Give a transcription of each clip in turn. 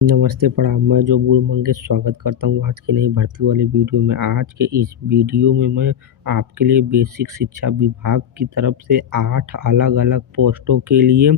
नमस्ते प्रणाम। मैं जो गुरु मंगेश स्वागत करता हूँ आज की नई भर्ती वाली वीडियो में। आज के इस वीडियो में मैं आपके लिए बेसिक शिक्षा विभाग की तरफ से 8 अलग-अलग पोस्टों के लिए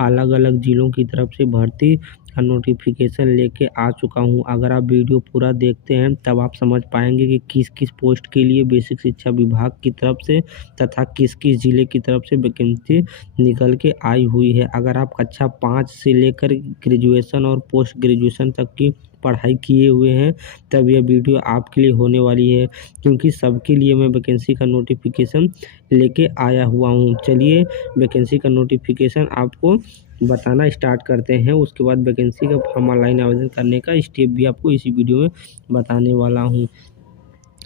अलग-अलग जिलों की तरफ से भर्ती का नोटिफिकेशन लेके आ चुका हूँ। अगर आप वीडियो पूरा देखते हैं तब आप समझ पाएंगे कि किस-किस पोस्ट के लिए बेसिक शिक्षा विभाग की तरफ से तथा किस-किस जिले की तरफ से वैकेंसी निकल के आई हुई है। अगर आप कक्षा 5 से लेकर ग्रेजुएशन और पोस्ट ग्रेजुएशन तक की पढ़ाई किए हुए हैं तब यह वीडियो आपके लिए होने वाली है, क्योंकि सबके लिए मैं वैकेंसी का नोटिफिकेशन लेके आया हुआ हूँ। चलिए वैकेंसी का नोटिफिकेशन आपको बताना स्टार्ट करते हैं। उसके बाद वैकेंसी का फॉर्म ऑनलाइन आवेदन करने का स्टेप भी आपको इसी वीडियो में बताने वाला हूँ।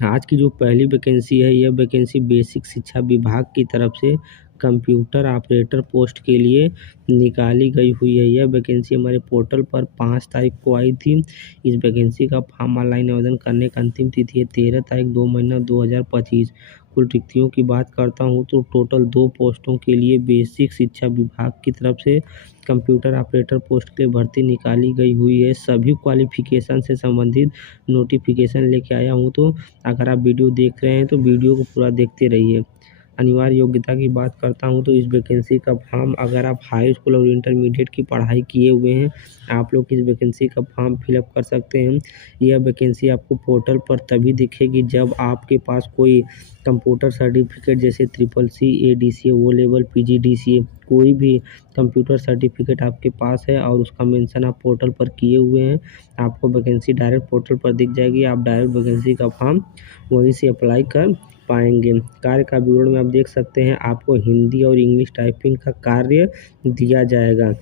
आज की जो पहली वैकेंसी है, यह वैकेंसी बेसिक शिक्षा विभाग की तरफ से कंप्यूटर ऑपरेटर पोस्ट के लिए निकाली गई हुई है। यह वैकेंसी हमारे पोर्टल पर 5 तारीख को आई थी। इस वैकेंसी का फॉर्म ऑनलाइन आवेदन करने का अंतिम तिथि है 13 तारीख 2 महीना 2025। कुल रिक्तियों की बात करता हूँ तो टोटल 2 पोस्टों के लिए बेसिक शिक्षा विभाग की तरफ से कंप्यूटर ऑपरेटर पोस्ट के लिए भर्ती निकाली गई हुई है। सभी क्वालिफिकेशन से संबंधित नोटिफिकेशन लेके आया हूँ, तो अगर आप वीडियो देख रहे हैं तो वीडियो को पूरा देखते रहिए। अनिवार्य योग्यता की बात करता हूँ तो इस वैकेंसी का फॉर्म, अगर आप हाई स्कूल और इंटरमीडिएट की पढ़ाई किए हुए हैं, आप लोग इस वैकेंसी का फॉर्म फिलअप कर सकते हैं। यह वैकेंसी आपको पोर्टल पर तभी दिखेगी जब आपके पास कोई कंप्यूटर सर्टिफिकेट जैसे CCC, ADCA, O level, PGDCA कोई भी कंप्यूटर सर्टिफिकेट आपके पास है और उसका मेंशन आप पोर्टल पर किए हुए हैं, आपको वैकेंसी डायरेक्ट पोर्टल पर दिख जाएगी। आप डायरेक्ट वैकेंसी का फॉर्म वहीं से अप्लाई कर पाएंगे। कार्य का विवरण में आप देख सकते हैं, आपको हिंदी और इंग्लिश टाइपिंग का कार्य दिया जाएगा।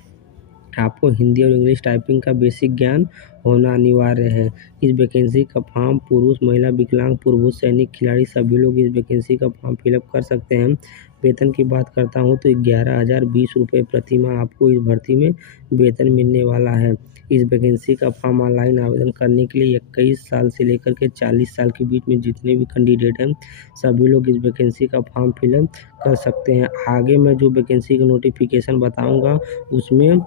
आपको हिंदी और इंग्लिश टाइपिंग का बेसिक ज्ञान होना अनिवार्य है। इस वैकेंसी का फॉर्म पुरुष, महिला, विकलांग, पूर्व सैनिक, खिलाड़ी सभी लोग इस वैकेंसी का फॉर्म फिलअप कर सकते हैं। वेतन की बात करता हूँ तो 11,020 रुपये प्रति माह आपको इस भर्ती में वेतन मिलने वाला है। इस वैकेंसी का फॉर्म ऑनलाइन आवेदन करने के लिए 21 साल से लेकर के 40 साल के बीच में जितने भी कैंडिडेट हैं सभी लोग इस वैकेंसी का फॉर्म फिलअप कर सकते हैं। आगे मैं जो वैकेंसी का नोटिफिकेशन बताऊँगा उसमें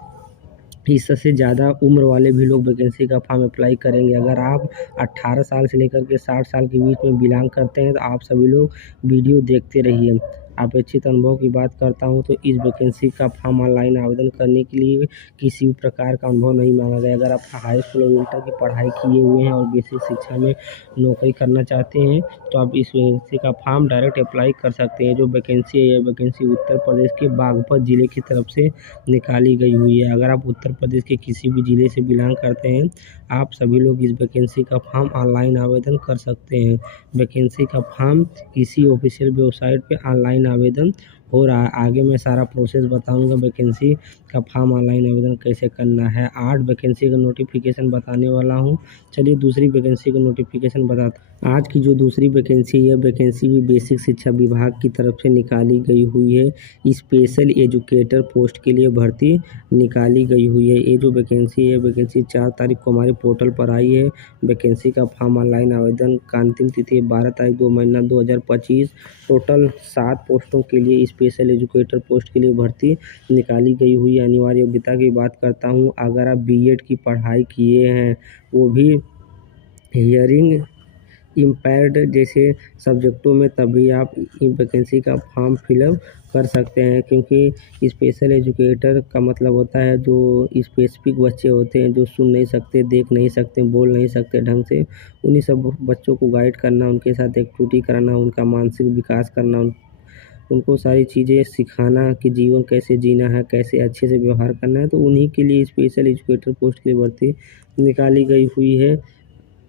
इससे ज़्यादा उम्र वाले भी लोग वैकेंसी का फॉर्म अप्लाई करेंगे। अगर आप 18 साल से लेकर के 60 साल के बीच में बिलोंग करते हैं तो आप सभी लोग वीडियो देखते रहिए। अपेक्षित अनुभव की बात करता हूं तो इस वैकेंसी का फॉर्म ऑनलाइन आवेदन करने के लिए किसी भी प्रकार का अनुभव नहीं मांगा गया। अगर आप हाई स्कूल और इंटर की पढ़ाई किए हुए हैं और बेसिक शिक्षा में नौकरी करना चाहते हैं तो आप इस वैकेंसी का फॉर्म डायरेक्ट अप्लाई कर सकते हैं। जो वैकेंसी है, यह वैकेंसी उत्तर प्रदेश के बागपत जिले की तरफ से निकाली गई हुई है। अगर आप उत्तर प्रदेश के किसी भी ज़िले से बिलोंग करते हैं, आप सभी लोग इस वैकेंसी का फॉर्म ऑनलाइन आवेदन कर सकते हैं। वैकेंसी का फॉर्म इसी ऑफिशियल वेबसाइट पे ऑनलाइन आवेदन हो रहा है। आगे मैं सारा प्रोसेस बताऊंगा वैकेंसी का फॉर्म ऑनलाइन आवेदन कैसे करना है। 8 वैकेंसी का नोटिफिकेशन बताने वाला हूँ। चलिए दूसरी वैकेंसी का नोटिफिकेशन बताता हूँ। आज की जो दूसरी वैकेंसी है, वैकेंसी भी बेसिक शिक्षा विभाग की तरफ से निकाली गई हुई है। स्पेशल एजुकेटर पोस्ट के लिए भर्ती निकाली गई हुई है। ये जो वैकेंसी है, वैकेंसी 4 तारीख को हमारे पोर्टल पर आई है। वैकेंसी का फॉर्म ऑनलाइन आवेदन का अंतिम तिथि 12 तारीख 2 महीना 2025। टोटल 7 पोस्टों के लिए स्पेशल एजुकेटर पोस्ट के लिए भर्ती निकाली गई हुई है। अनिवार्य योग्यता की बात करता हूँ, अगर आप BEd की पढ़ाई किए हैं, वो भी हियरिंग इम्पेयर्ड जैसे सब्जेक्टों में, तभी आप वैकेंसी का फॉर्म फिलअप कर सकते हैं। क्योंकि स्पेशल एजुकेटर का मतलब होता है जो स्पेसिफिक बच्चे होते हैं जो सुन नहीं सकते, देख नहीं सकते, बोल नहीं सकते ढंग से, उन्हीं सब बच्चों को गाइड करना, उनके साथ एक्टिविटी कराना, उनका मानसिक विकास करना, उनको सारी चीज़ें सिखाना कि जीवन कैसे जीना है, कैसे अच्छे से व्यवहार करना है। तो उन्हीं के लिए स्पेशल एजुकेटर पोस्ट की भर्ती निकाली गई हुई है।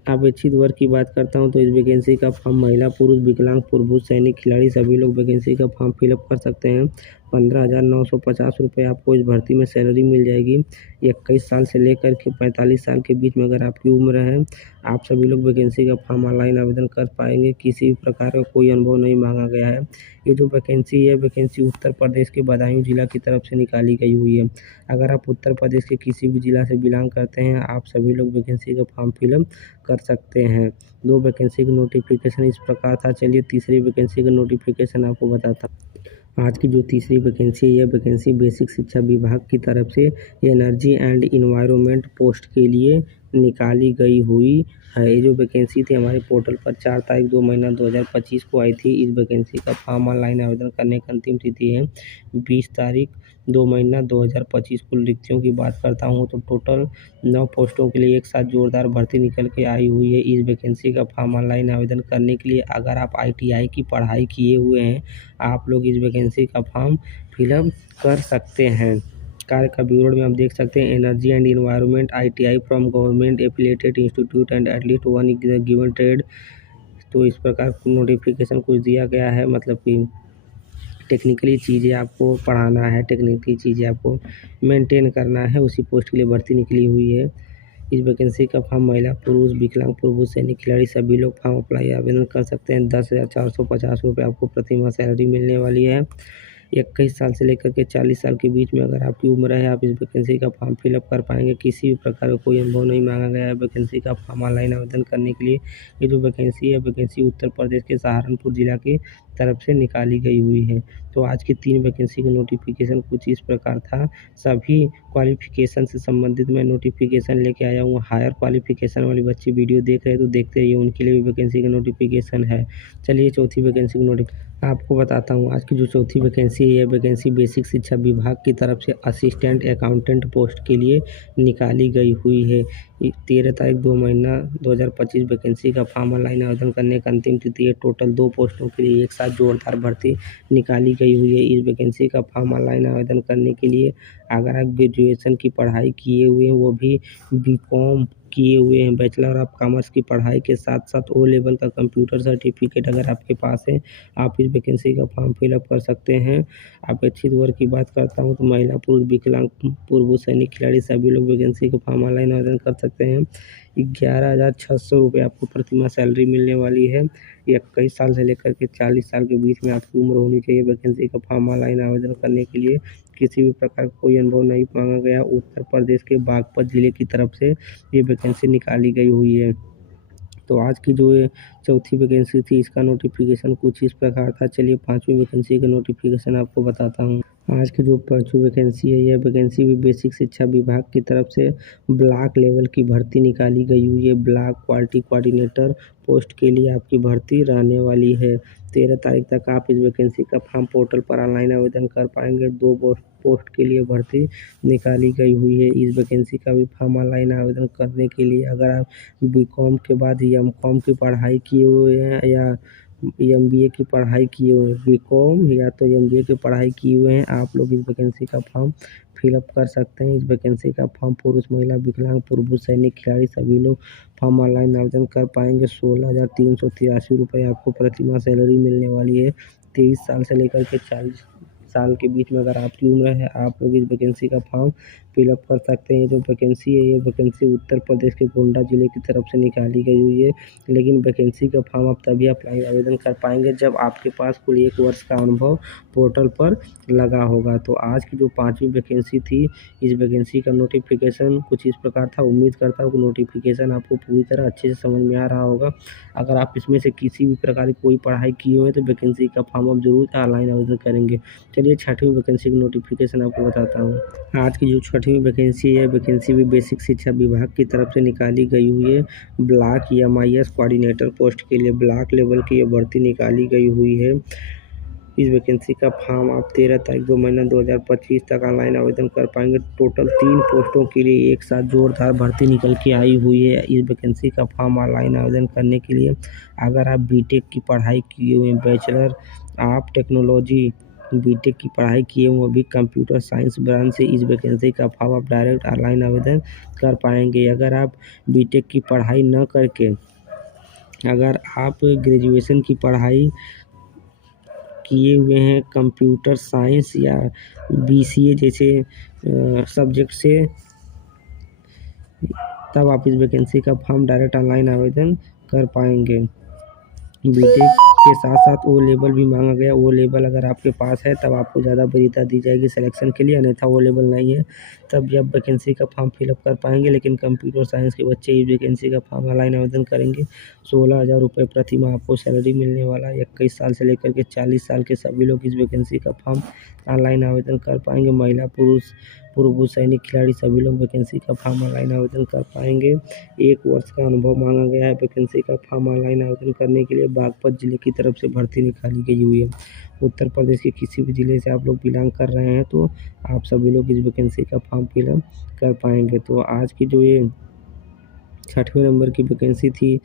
अपेक्षित वर्ग की बात करता हूँ तो इस वैकेंसी का फॉर्म महिला, पुरुष, विकलांग, पूर्व सैनिक, खिलाड़ी सभी लोग वैकेंसी का फॉर्म फिलअप कर सकते हैं। 15,950 रुपये आपको इस भर्ती में सैलरी मिल जाएगी। 21 साल से लेकर के 45 साल के बीच में अगर आपकी उम्र है, आप सभी लोग वैकेंसी का फॉर्म ऑनलाइन आवेदन कर पाएंगे। किसी भी प्रकार का कोई अनुभव नहीं मांगा गया है। ये जो वैकेंसी है, वैकेंसी उत्तर प्रदेश के बदायूं जिला की तरफ से निकाली गई हुई है। अगर आप उत्तर प्रदेश के किसी भी जिला से बिलोंग करते हैं, आप सभी लोग वैकेंसी का फॉर्म फिलअप कर सकते हैं। 2 वैकेंसी का नोटिफिकेशन इस प्रकार था। चलिए तीसरी वैकेंसी का नोटिफिकेशन आपको बताता हूँ। आज की जो तीसरी वैकेंसी है, यह वैकेंसी बेसिक शिक्षा विभाग की तरफ से एनर्जी एंड इन्वायरमेंट पोस्ट के लिए निकाली गई हुई है। ये जो वैकेंसी थी हमारे पोर्टल पर 4 तारीख 2 महीना 2025 को आई थी। इस वैकेंसी का फॉर्म ऑनलाइन आवेदन करने की अंतिम तिथि है 20 तारीख 2 महीना 2025 को। रिक्तियों की बात करता हूँ तो टोटल 9 पोस्टों के लिए एक साथ जोरदार भर्ती निकल के आई हुई है। इस वैकेंसी का फॉर्म ऑनलाइन आवेदन करने के लिए अगर आप ITI की पढ़ाई किए हुए हैं, आप लोग इस वैकेंसी का फॉर्म फिलअप कर सकते हैं। कार्य का विवरण में आप देख सकते हैं, energy and environment ITI from government affiliated institute and at least one given trade. तो इस प्रकार नोटिफिकेशन कुछ दिया गया है, मतलब कि टेक्निकली चीज़ें आपको पढ़ाना है, टेक्निकली चीज़ें आपको मेंटेन करना है, उसी पोस्ट के लिए भर्ती निकली हुई है। इस वैकेंसी का फॉर्म महिला, पुरुष, विकलांग, पूर्व सैनिक, खिलाड़ी सभी लोग फॉर्म अप्लाई आवेदन कर सकते हैं। 10,450 रुपये आपको प्रति माह सैलरी मिलने वाली है। 21 साल से लेकर के 40 साल के बीच में अगर आपकी उम्र है, आप इस वैकेंसी का फॉर्म फिलअप कर पाएंगे। किसी भी प्रकार का कोई अनुभव नहीं मांगा गया है वैकेंसी का फॉर्म ऑनलाइन आवेदन करने के लिए। ये जो वैकेंसी है, वैकेंसी उत्तर प्रदेश के सहारनपुर जिला की तरफ से निकाली गई हुई है। तो आज की 3 वैकेंसी का नोटिफिकेशन कुछ इस प्रकार था। सभी क्वालिफिकेशन से संबंधित मैं नोटिफिकेशन लेके आया हूँ। हायर क्वालिफिकेशन वाले बच्चे वीडियो देख रहे हैं तो देखते रहिए, उनके लिए भी वैकेंसी का नोटिफिकेशन है। चलिए चौथी वैकेंसी की आपको बताता हूँ। आज की जो चौथी वैकेंसी है, यह वैकेंसी बेसिक शिक्षा विभाग की तरफ से असिस्टेंट अकाउंटेंट पोस्ट के लिए निकाली गई हुई है। 13 तारीख 2 महीना 2025 वैकेंसी का फॉर्म ऑनलाइन आवेदन करने का अंतिम तिथि है। टोटल 2 पोस्टों के लिए एक साथ जोरदार भर्ती निकाली गई हुई है। इस वैकेंसी का फॉर्म ऑनलाइन आवेदन करने के लिए अगर आप ग्रेजुएशन की पढ़ाई किए हुए हैं, वो भी BCom किए हुए हैं, बैचलर ऑफ कॉमर्स की पढ़ाई के साथ साथ O लेवल का कंप्यूटर सर्टिफिकेट अगर आपके पास है, आप इस वैकेंसी का फॉर्म फिलअप कर सकते हैं। अपेक्षित वर्ग की बात करता हूँ तो महिला, पुरुष, विकलांग, पूर्व सैनिक, खिलाड़ी सभी लोग वैकेंसी का फॉर्म ऑनलाइन आवेदन कर सकते हैं। 11,600 रुपये आपको प्रति माह सैलरी मिलने वाली है। 21 साल से लेकर के 40 साल के बीच में आपकी उम्र होनी चाहिए वैकेंसी का फॉर्म ऑनलाइन आवेदन करने के लिए। किसी भी प्रकार का कोई अनुभव नहीं मांगा गया। उत्तर प्रदेश के बागपत जिले की तरफ से ये वैकेंसी निकाली गई हुई है। तो आज की जो ये चौथी वैकेंसी थी, इसका नोटिफिकेशन कुछ इस प्रकार था। चलिए 5वीं वैकेंसी का नोटिफिकेशन आपको बताता हूँ। आज की जो 5वीं वैकेंसी है, यह वैकेंसी भी बेसिक शिक्षा विभाग की तरफ से ब्लॉक लेवल की भर्ती निकाली गई हुई है। ब्लॉक क्वालिटी कोऑर्डिनेटर पोस्ट के लिए आपकी भर्ती रहने वाली है। 13 तारीख तक आप इस वैकेंसी का फॉर्म पोर्टल पर ऑनलाइन आवेदन कर पाएंगे। 2 पोस्ट के लिए भर्ती निकाली गई हुई है। इस वैकेंसी का भी फॉर्म ऑनलाइन आवेदन करने के लिए अगर आप BCom के बाद MCom की पढ़ाई किए हुए हैं या MBA की पढ़ाई किए हुए हैं, BCom या तो MBA की पढ़ाई किए हुए हैं, आप लोग इस वैकेंसी का फॉर्म फिलअप कर सकते हैं। इस वैकेंसी का फॉर्म पुरुष, महिला, विकलांग, पूर्व सैनिक, खिलाड़ी सभी लोग फॉर्म ऑनलाइन आवेदन कर पाएंगे। 16,383 रुपये आपको प्रति माह सैलरी मिलने वाली है। 23 साल से लेकर के 40 साल के बीच में अगर आपकी उम्र है, आप लोग इस वैकेंसी का फॉर्म फिलअप कर सकते हैं। जो वैकेंसी है, ये वैकेंसी उत्तर प्रदेश के गोंडा जिले की तरफ से निकाली गई हुई है। लेकिन वैकेंसी का फॉर्म आप तभी अप्लाई आवेदन कर पाएंगे जब आपके पास कुल 1 वर्ष का अनुभव पोर्टल पर लगा होगा। तो आज की जो 5वीं वैकेंसी थी, इस वैकेंसी का नोटिफिकेशन कुछ इस प्रकार था। उम्मीद करता हूँ कि नोटिफिकेशन आपको पूरी तरह अच्छे से समझ में आ रहा होगा। अगर आप इसमें से किसी भी प्रकार की कोई पढ़ाई किए हुए हैं तो वैकेंसी का फॉर्म आप जरूर ऑनलाइन आवेदन करेंगे। चलिए 6वीं वैकेंसी की नोटिफिकेशन आपको बताता हूँ। आज की जो 6वीं वैकेंसी है, वैकेंसी भी बेसिक शिक्षा विभाग की तरफ से निकाली गई हुई है। ब्लॉक MIS कोऑर्डिनेटर पोस्ट के लिए ब्लॉक लेवल की ये भर्ती निकाली गई हुई है। इस वैकेंसी का फॉर्म आप 13 तारीख 2 महीना 2025 तक ऑनलाइन आवेदन कर पाएंगे। टोटल 3 पोस्टों के लिए एक साथ जोरदार भर्ती निकल के आई हुई है। इस वैकेंसी का फॉर्म ऑनलाइन आवेदन करने के लिए अगर आप BTech की पढ़ाई किए हुए हैं, बैचलर ऑफ टेक्नोलॉजी BTech की पढ़ाई किए हुए भी कंप्यूटर साइंस ब्रांच से इस वैकेंसी का फॉर्म आप डायरेक्ट ऑनलाइन आवेदन कर पाएंगे। अगर आप BTech की पढ़ाई न करके अगर आप ग्रेजुएशन की पढ़ाई किए हुए हैं कंप्यूटर साइंस या BCA जैसे सब्जेक्ट से, तब आप इस वैकेंसी का फॉर्म डायरेक्ट ऑनलाइन आवेदन कर पाएंगे। BTech के साथ साथ ओ लेवल भी मांगा गया। ओ लेवल अगर आपके पास है तब आपको ज़्यादा वरीयता दी जाएगी सिलेक्शन के लिए, अन्यथा ओ लेवल नहीं है तब जब वैकेंसी का फॉर्म फिलअप कर पाएंगे। लेकिन कंप्यूटर साइंस के बच्चे इस वैकेंसी का फॉर्म ऑनलाइन आवेदन करेंगे। 16,000 रुपये प्रति माह आपको सैलरी मिलने वाला है। 21 साल से लेकर के 40 साल के सभी लोग इस वैकेंसी का फॉर्म ऑनलाइन आवेदन कर पाएंगे। महिला पुरुष पूर्व सैनिक खिलाड़ी सभी लोग वैकेंसी का फॉर्म ऑनलाइन आवेदन कर पाएंगे। 1 वर्ष का अनुभव मांगा गया है। वैकेंसी का फॉर्म ऑनलाइन आवेदन करने के लिए बागपत जिले की तरफ से भर्ती निकाली गई हुई है। उत्तर प्रदेश के किसी भी ज़िले से आप लोग बिलोंग कर रहे हैं तो आप सभी लोग इस वैकेंसी का फॉर्म फिलअप कर पाएंगे। तो आज की जो ये 6वें नंबर की वैकेंसी थी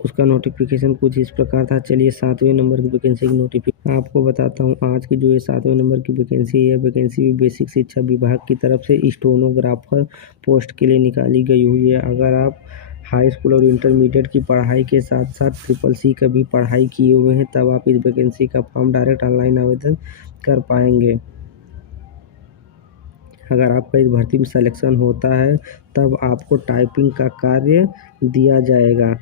उसका नोटिफिकेशन कुछ इस प्रकार था। चलिए 7वें नंबर की वैकेंसी की नोटिफिकेशन आपको बताता हूँ। आज की जो ये 7वें नंबर की वैकेंसी है, वैकेंसी भी बेसिक शिक्षा विभाग की तरफ से स्टेनोग्राफर पोस्ट के लिए निकाली गई हुई है। अगर आप हाई स्कूल और इंटरमीडिएट की पढ़ाई के साथ साथ CCC का भी पढ़ाई किए हुए हैं तब आप इस वैकेंसी का फॉर्म डायरेक्ट ऑनलाइन आवेदन कर पाएंगे। अगर आपका इस भर्ती में सिलेक्शन होता है तब आपको टाइपिंग का कार्य दिया जाएगा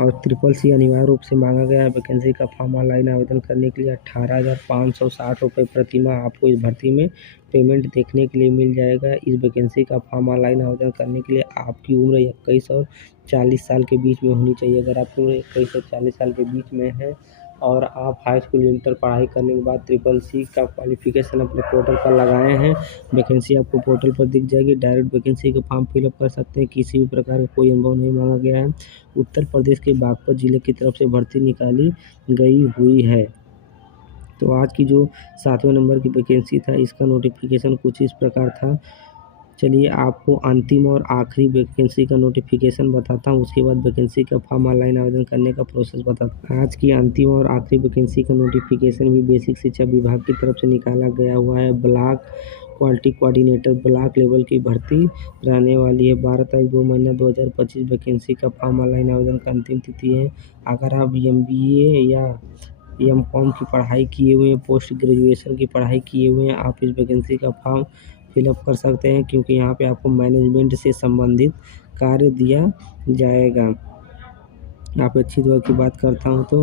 और CCC अनिवार्य रूप से मांगा गया है। वैकेंसी का फॉर्म ऑनलाइन आवेदन करने के लिए 18,560 रुपये प्रति माह आपको इस भर्ती में पेमेंट देखने के लिए मिल जाएगा। इस वैकेंसी का फॉर्म ऑनलाइन आवेदन करने के लिए आपकी उम्र 21 और 40 साल के बीच में होनी चाहिए। अगर आपकी उम्र 21 और 40 साल के बीच में है और आप हाई स्कूल इंटर पढ़ाई करने के बाद CCC का क्वालिफिकेशन अपने पोर्टल पर लगाए हैं, वैकेंसी आपको पोर्टल पर दिख जाएगी। डायरेक्ट वैकेंसी का फॉर्म फिलअप कर सकते हैं। किसी भी प्रकार का कोई अनुभव नहीं मांगा गया है। उत्तर प्रदेश के बागपत जिले की तरफ से भर्ती निकाली गई हुई है। तो आज की जो 7वें नंबर की वैकेंसी था इसका नोटिफिकेशन कुछ इस प्रकार था। चलिए आपको अंतिम और आखिरी वैकेंसी का नोटिफिकेशन बताता हूँ, उसके बाद वैकेंसी का फॉर्म ऑनलाइन आवेदन करने का प्रोसेस बताता हूँ। आज की अंतिम और आखिरी वैकेंसी का नोटिफिकेशन भी बेसिक शिक्षा विभाग की तरफ से निकाला गया हुआ है। Block quality coordinator block level की भर्ती रहने वाली है। 12 तारीख 2 महीना 2025 वैकेंसी का फॉर्म ऑनलाइन आवेदन का अंतिम तिथि है। अगर आप MBA या MCOM की पढ़ाई किए हुए हैं, पोस्ट ग्रेजुएशन की पढ़ाई किए हुए हैं, आप इस वैकेंसी का फॉर्म फिलअप कर सकते हैं क्योंकि यहाँ पे आपको मैनेजमेंट से संबंधित कार्य दिया जाएगा। आप अच्छी दुआ की बात करता हूँ तो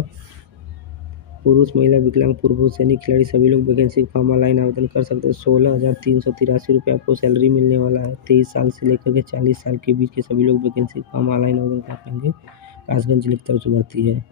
पुरुष महिला विकलांग पूर्व सैनिक खिलाड़ी सभी लोग वैकेंसी फॉर्म ऑनलाइन आवेदन कर सकते हैं। 16,383 रुपये आपको सैलरी मिलने वाला है। 23 साल से लेकर के 40 साल के बीच के सभी लोग वैकेंसी फॉर्म ऑनलाइन आवेदन कर पाएंगे। कासगंज जिले की तरफ से भर्ती है।